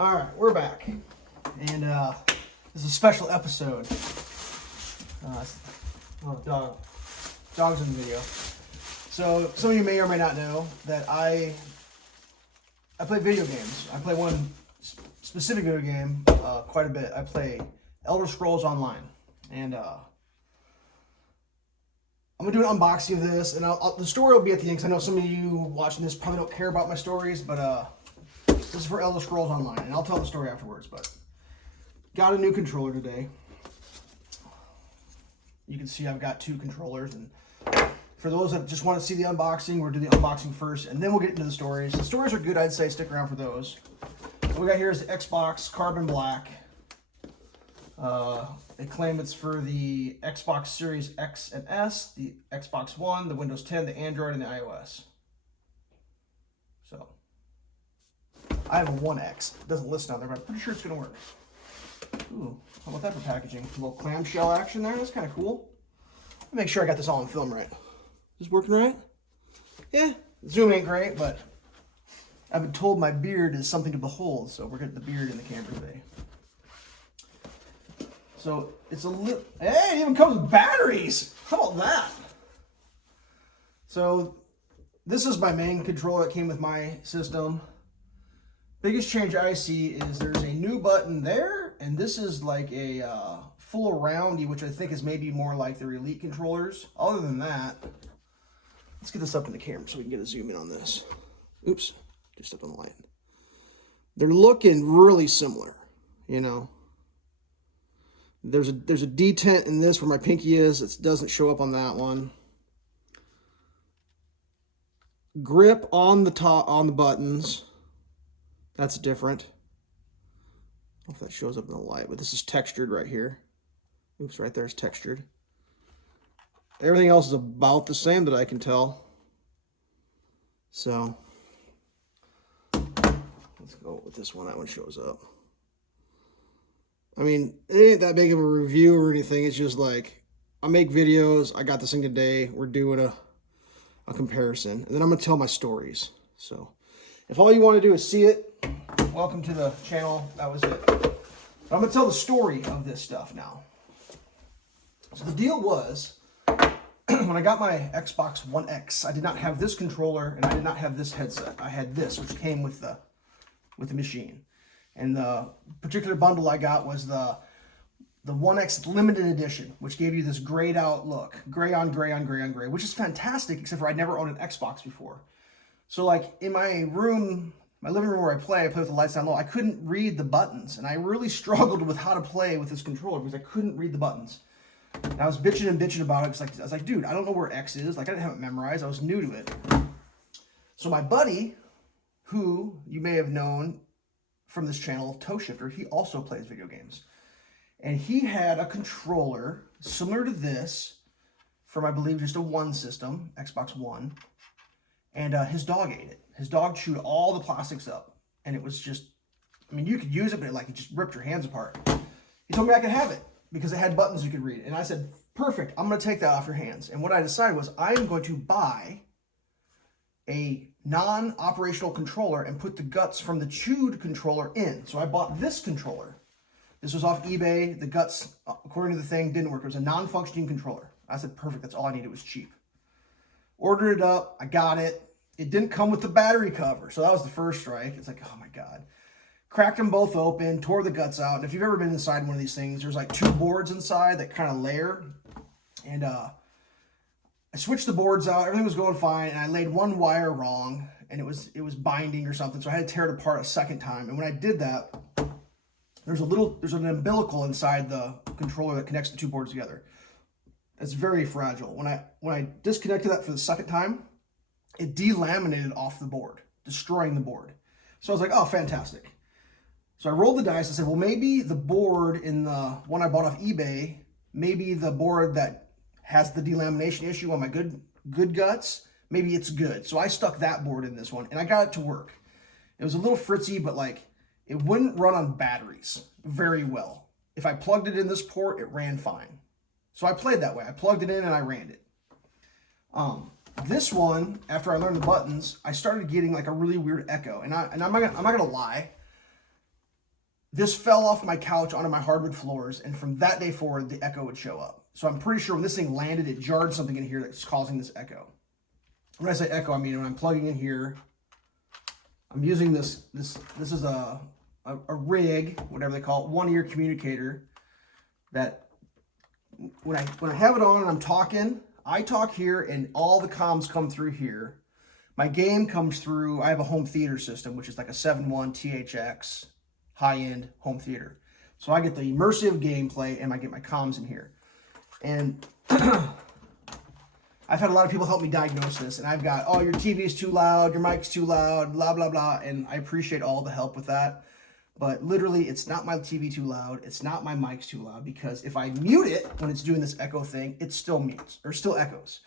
All right, we're back, and this is a special episode. Dogs in the video. So some of you may or may not know that I play video games. I play one specific video game quite a bit. I play Elder Scrolls Online, and I'm gonna do an unboxing of this, and the story will be at the end because I know some of you watching this probably don't care about my stories, but this is for Elder Scrolls Online, and I'll tell the story afterwards. But got a new controller today. You can see I've got two controllers, and for those that just want to see the unboxing, we'll do the unboxing first, and then we'll get into the stories. The stories are good, I'd say. Stick around for those. What we got here is the Xbox Carbon Black. They claim it's for the Xbox Series X and S, the Xbox One, the Windows 10, the Android, and the iOS. So, I have a 1X. It doesn't list on there, but I'm pretty sure it's going to work. Ooh, how about that for packaging? A little clamshell action there. That's kind of cool. Let me make sure I got this all on film right. Is this working right? Yeah. Zoom ain't great, but I've been told my beard is something to behold, so we're getting the beard in the camera today. So it's a little, hey, it even comes with batteries. How about that? So this is my main controller that came with my system. Biggest change I see is there's a new button there, and this is like a full roundy, which I think is maybe more like their Elite controllers. Other than that, let's get this up in the camera so we can get a zoom in on this. Oops, just up on the light. They're looking really similar, you know. There's a detent in this where my pinky is. It doesn't show up on that one. Grip on the top on the buttons. That's different. I don't know if that shows up in the light, but this is textured right here. Oops, right there is textured. Everything else is about the same that I can tell. So let's go with this one. That one shows up. I mean, it ain't that big of a review or anything. It's just like, I make videos. I got this thing today. We're doing a comparison. And then I'm going to tell my stories. So if all you want to do is see it, welcome to the channel. That was it. But I'm going to tell the story of this stuff now. So the deal was, when I got my Xbox One X, I did not have this controller and I did not have this headset. I had this, which came with the machine. And the particular bundle I got was the One X limited edition, which gave you this grayed out look. Gray on gray on gray on gray, which is fantastic, except for I'd never owned an Xbox before. So like in my room, my living room where I play with the lights down low, I couldn't read the buttons. And I really struggled with how to play with this controller because I couldn't read the buttons. And I was bitching and bitching about it because I was like, dude, I don't know where X is. Like, I didn't have it memorized. I was new to it. So my buddy, who you may have known from this channel, Toe Shifter, he also plays video games. And he had a controller similar to this from, I believe, just a One system, Xbox One. And his dog ate it. His dog chewed all the plastics up. And it was just, I mean, you could use it, but it just ripped your hands apart. He told me I could have it because it had buttons you could read. And I said, perfect, I'm going to take that off your hands. And what I decided was I am going to buy a non-operational controller and put the guts from the chewed controller in. So I bought this controller. This was off eBay. The guts, according to the thing, didn't work. It was a non-functioning controller. I said, perfect, that's all I needed. It was cheap. Ordered it up. I got it. It didn't come with the battery cover. So that was the first strike. It's like, oh my God. Cracked them both open, tore the guts out. And if you've ever been inside one of these things, there's like two boards inside that kind of layer. And I switched the boards out. Everything was going fine. And I laid one wire wrong. And it was binding or something. So I had to tear it apart a second time. And when I did that, there's an umbilical inside the controller that connects the two boards together. It's very fragile. When I disconnected that for the second time, it delaminated off the board, destroying the board. So I was like, oh, fantastic. So I rolled the dice and said, well, maybe the board in the one I bought off eBay, maybe the board that has the delamination issue on my good guts, maybe it's good. So I stuck that board in this one and I got it to work. It was a little fritzy, but like it wouldn't run on batteries very well. If I plugged it in this port, it ran fine. So I played that way. I plugged it in and I ran it. This one, after I learned the buttons, I started getting like a really weird echo. And I'm not gonna lie. this fell off my couch onto my hardwood floors, and from that day forward, the echo would show up. So I'm pretty sure when this thing landed, it jarred something in here that's causing this echo. When I say echo, I mean when I'm plugging in here, I'm using this is a rig, whatever they call it, one-ear communicator that when I have it on and I'm talking, I talk here and all the comms come through here. My game comes through, I have a home theater system, which is like a 7.1 THX high-end home theater. So I get the immersive gameplay and I get my comms in here. And I've had a lot of people help me diagnose this, and I've got, oh, your TV is too loud, your mic's too loud, blah, blah, blah, and I appreciate all the help with that. But literally, it's not my TV too loud, it's not my mic's too loud, because if I mute it when it's doing this echo thing, it still mutes, or still echoes.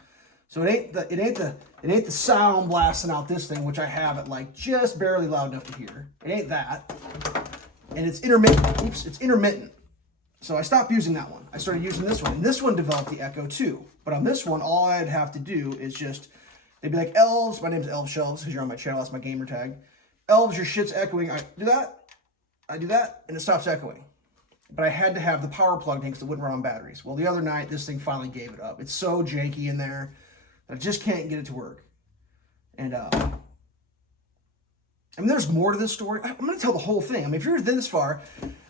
So it ain't the sound blasting out this thing, which I have it like just barely loud enough to hear. It ain't that. And it's intermittent. Oops, it's intermittent. So I stopped using that one. I started using this one, and this one developed the echo too. But on this one, all I'd have to do is just, they'd be like, Elves, my name's Elf Shelves, because you're on my channel, that's my gamer tag. Elves, your shit's echoing. I do that, and it stops echoing. But I had to have the power plugged in because it wouldn't run on batteries. Well, the other night, this thing finally gave it up. It's so janky in there that I just can't get it to work. And I mean, there's more to this story. I'm going to tell the whole thing. I mean, if you're this far,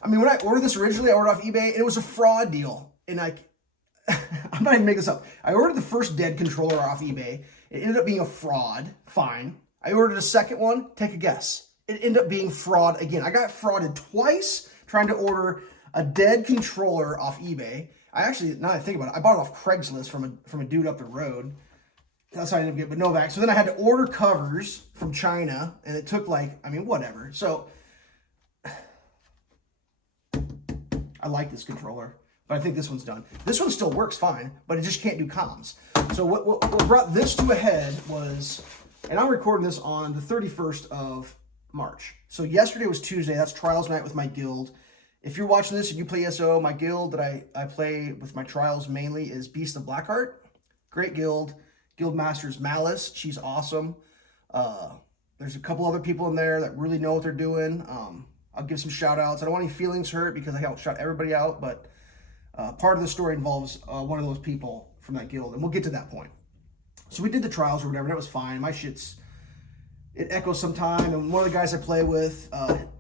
I mean, when I ordered this originally, I ordered off eBay, and it was a fraud deal. And I'm not even making this up. I ordered the first dead controller off eBay. It ended up being a fraud. Fine. I ordered a second one. Take a guess. It ended up being fraud again. I got frauded twice trying to order a dead controller off eBay. I actually, now that I think about it, I bought it off Craigslist from a dude up the road. That's how I ended up getting, but Novak. So then I had to order covers from China, and it took like, I mean, whatever. So I like this controller, but I think this one's done. This one still works fine, but it just can't do comms. So what brought this to a head was, and I'm recording this on the 31st of March. So yesterday was Tuesday. That's trials night with my guild. If you're watching this and you play ESO, my guild that I play with my trials mainly is Beast of Blackheart. Great guild. Guild Master's Malice. She's awesome. There's a couple other people in there that really know what they're doing. I'll give some shout outs. I don't want any feelings hurt because I don't shout everybody out, but part of the story involves one of those people from that guild, and we'll get to that point. So we did the trials or whatever, and it was fine. My shit's, it echoes sometime, and one of the guys I play with,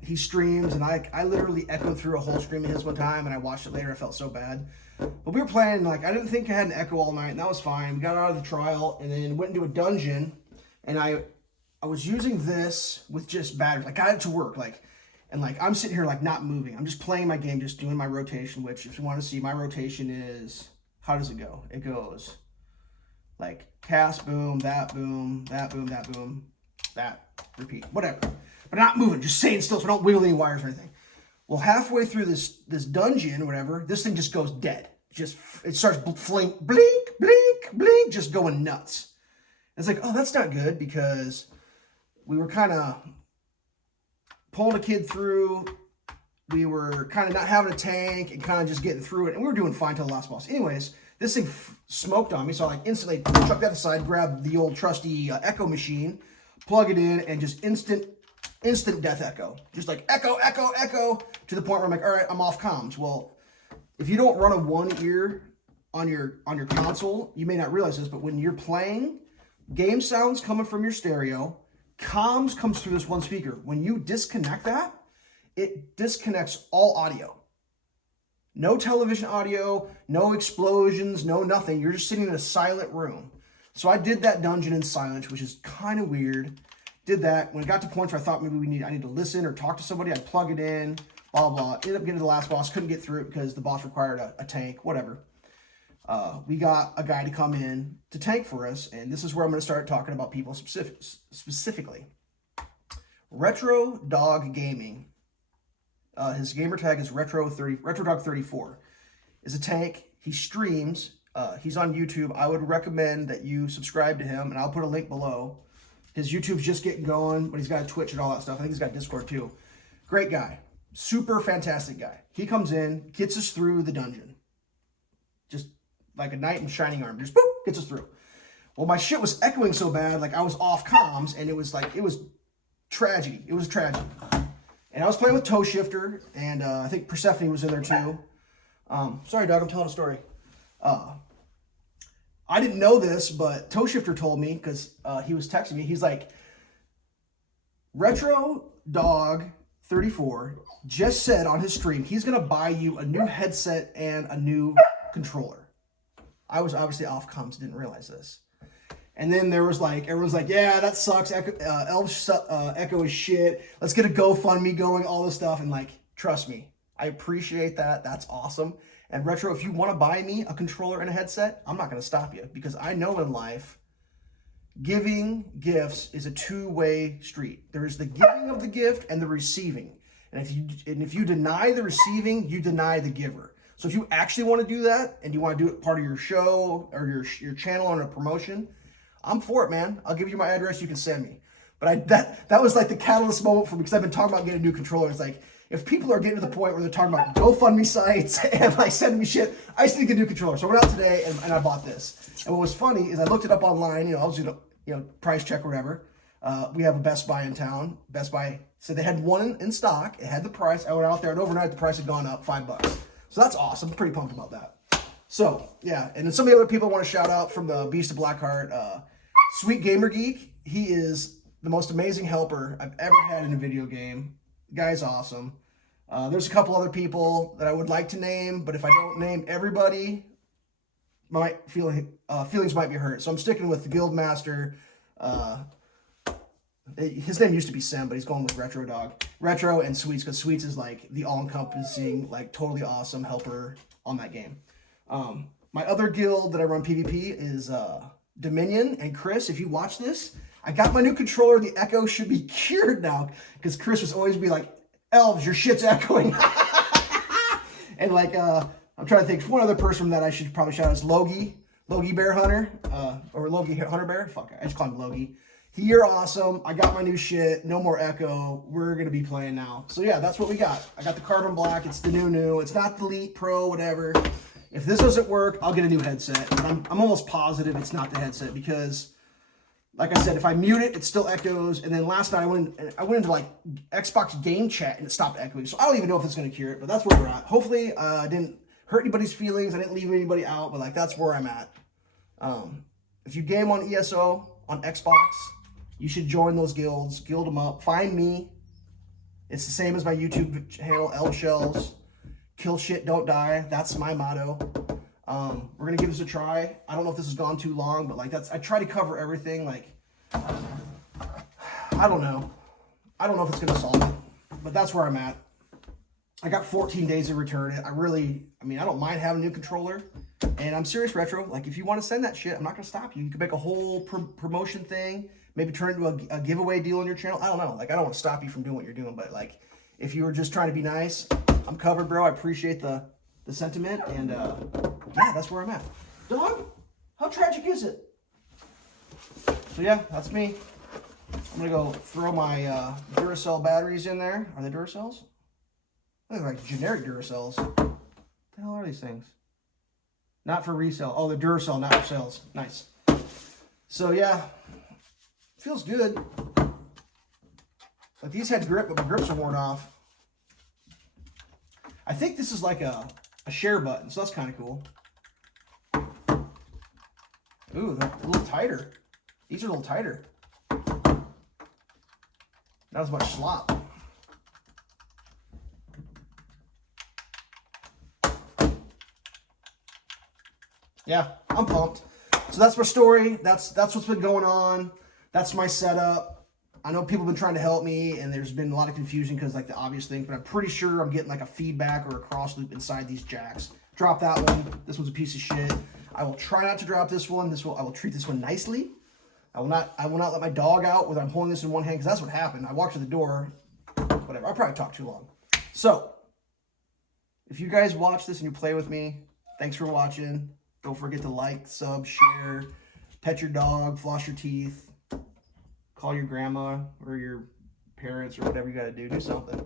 he streams, and I literally echoed through a whole stream of his one time, and I watched it later. I felt so bad. But we were playing, like, I didn't think I had an echo all night, and that was fine. We got out of the trial, and then went into a dungeon, and I was using this with just batteries. Like, I got it to work, and I'm sitting here, like, not moving. I'm just playing my game, just doing my rotation, which, if you want to see, my rotation is, how does it go? It goes, like, cast, boom, that, boom, that, boom, that, boom, that, repeat, whatever. But not moving, just staying still so I don't wiggle any wires or anything. Well, halfway through this dungeon or whatever, this thing just goes dead. It starts blink, blink, blink, blink, just going nuts. It's like, oh, that's not good, because we were kind of pulling a kid through. We were kind of not having a tank and kind of just getting through it. And we were doing fine till the last boss. Anyways, this thing smoked on me. So I instantly chucked that aside, grabbed the old trusty echo machine, plug it in, and just instant death echo. Just like echo, echo, echo, to the point where I'm like, all right, I'm off comms. Well, if you don't run a one ear on your console, you may not realize this, but when you're playing, game sounds coming from your stereo, comms comes through this one speaker. When you disconnect that, it disconnects all audio. No television audio, no explosions, no nothing. You're just sitting in a silent room. So I did that dungeon in silence, which is kind of weird. Did that. When it got to points where I thought maybe I need to listen or talk to somebody, I'd plug it in, blah, blah. Ended up getting to the last boss. Couldn't get through it because the boss required a tank, whatever. We got a guy to come in to tank for us, and this is where I'm going to start talking about people specifically. Retro Dog Gaming. His gamer tag is RetroDog34. Is a tank. He streams. He's on YouTube. I would recommend that you subscribe to him, and I'll put a link below. His YouTube's just getting going, but he's got a Twitch and all that stuff. I think he's got Discord too. Great guy. Super fantastic guy. He comes in, gets us through the dungeon. Just like a knight in shining armor. Just boop, gets us through. Well, my shit was echoing so bad, like I was off comms, and it was tragedy. It was a tragedy. And I was playing with Toe Shifter, and I think Persephone was in there too. Sorry, dog, I'm telling a story. I didn't know this, but Toe Shifter told me, because he was texting me. He's like, Retro Dog 34 just said on his stream he's going to buy you a new headset and a new controller. I was obviously off comms, didn't realize this. And then there was like, everyone's like, yeah, that sucks. Echo is shit. Let's get a GoFundMe going, all this stuff. And like, trust me, I appreciate that. That's awesome. And Retro, if you want to buy me a controller and a headset, I'm not going to stop you, because I know in life, giving gifts is a two-way street. There is the giving of the gift and the receiving. And if you deny the receiving, you deny the giver. So if you actually want to do that and you want to do it part of your show or your channel on a promotion, I'm for it, man. I'll give you my address. You can send me. But that was like the catalyst moment for me, because I've been talking about getting a new controller. It's like, if people are getting to the point where they're talking about GoFundMe sites and like sending me shit, I just need to get a new controller. So I went out today and I bought this. And what was funny is I looked it up online. I was gonna price check or whatever. We have a Best Buy in town. Best Buy said they had one in stock. It had the price. I went out there, and overnight the price had gone up $5. So that's awesome. I'm pretty pumped about that. So yeah, and then some of the other people I want to shout out from the Beast of Blackheart. Sweet Gamer Geek. He is the most amazing helper I've ever had in a video game. The guy's awesome. There's a couple other people that I would like to name, but if I don't name everybody, feelings might be hurt. So I'm sticking with the Guild Master. His name used to be Sem, but he's going with Retro Dog. Retro and Sweets, because Sweets is like the all-encompassing, like totally awesome helper on that game. My other guild that I run PvP is Dominion. And Chris, if you watch this, I got my new controller. The echo should be cured now, because Chris was always be like, Elves, your shit's echoing. And like, I'm trying to think, one other person that I should probably shout out is Logie Bear Hunter, or Logie Hunter Bear. Fuck, I just call him Logie. You're awesome. I got my new shit. No more echo. We're going to be playing now. So yeah, that's what we got. I got the Carbon Black. It's the new. It's not the Elite Pro, whatever. If this doesn't work, I'll get a new headset. But I'm almost positive it's not the headset, because like I said, if I mute it, it still echoes. And then last night I went into like Xbox game chat and it stopped echoing. So I don't even know if it's going to cure it, but that's where we're at. Hopefully I didn't hurt anybody's feelings. I didn't leave anybody out, but like that's where I'm at. If you game on ESO on Xbox, you should join those guilds, guild them up. Find me. It's the same as my YouTube channel, Elf Shells. Kill shit, don't die. That's my motto. We're gonna give this a try. I don't know if this has gone too long, but like I try to cover everything. Like, I don't know if it's gonna solve it, but that's where I'm at. I got 14 days to return it. I don't mind having a new controller, and I'm serious, Retro. Like, if you want to send that shit, I'm not gonna stop you. You can make a whole promotion thing, maybe turn it into a giveaway deal on your channel. I don't know. Like, I don't want to stop you from doing what you're doing, but like, if you were just trying to be nice, I'm covered, bro. I appreciate the sentiment, and yeah, that's where I'm at. Dog, how tragic is it? So yeah, that's me. I'm gonna go throw my Duracell batteries in there. Are they Duracells? They're like generic Duracells. What the hell are these things? Not for resale. Oh, they're Duracell, not for sales. Nice. So yeah, feels good. Like, these had grip, but the grips are worn off. I think this is like a share button, so that's kind of cool. Ooh, they're a little tighter. These are a little tighter. Not as much slop. Yeah, I'm pumped. So that's my story. That's what's been going on. That's my setup. I know people have been trying to help me, and there's been a lot of confusion because like the obvious thing, but I'm pretty sure I'm getting like a feedback or a cross loop inside these jacks. Drop that one. This one's a piece of shit. I will try not to drop this one. I will treat this one nicely. I will not let my dog out whether I'm holding this in one hand, because that's what happened. I walked to the door. Whatever. I probably talked too long. So, if you guys watch this and you play with me, thanks for watching. Don't forget to like, sub, share, pet your dog, floss your teeth, call your grandma or your parents or whatever you got to do. Do something.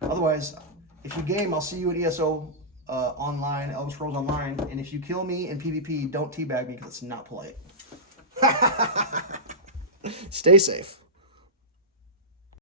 Otherwise, if you game, I'll see you at ESO online, Elder Scrolls Online. And if you kill me in PvP, don't teabag me because it's not polite. Stay safe.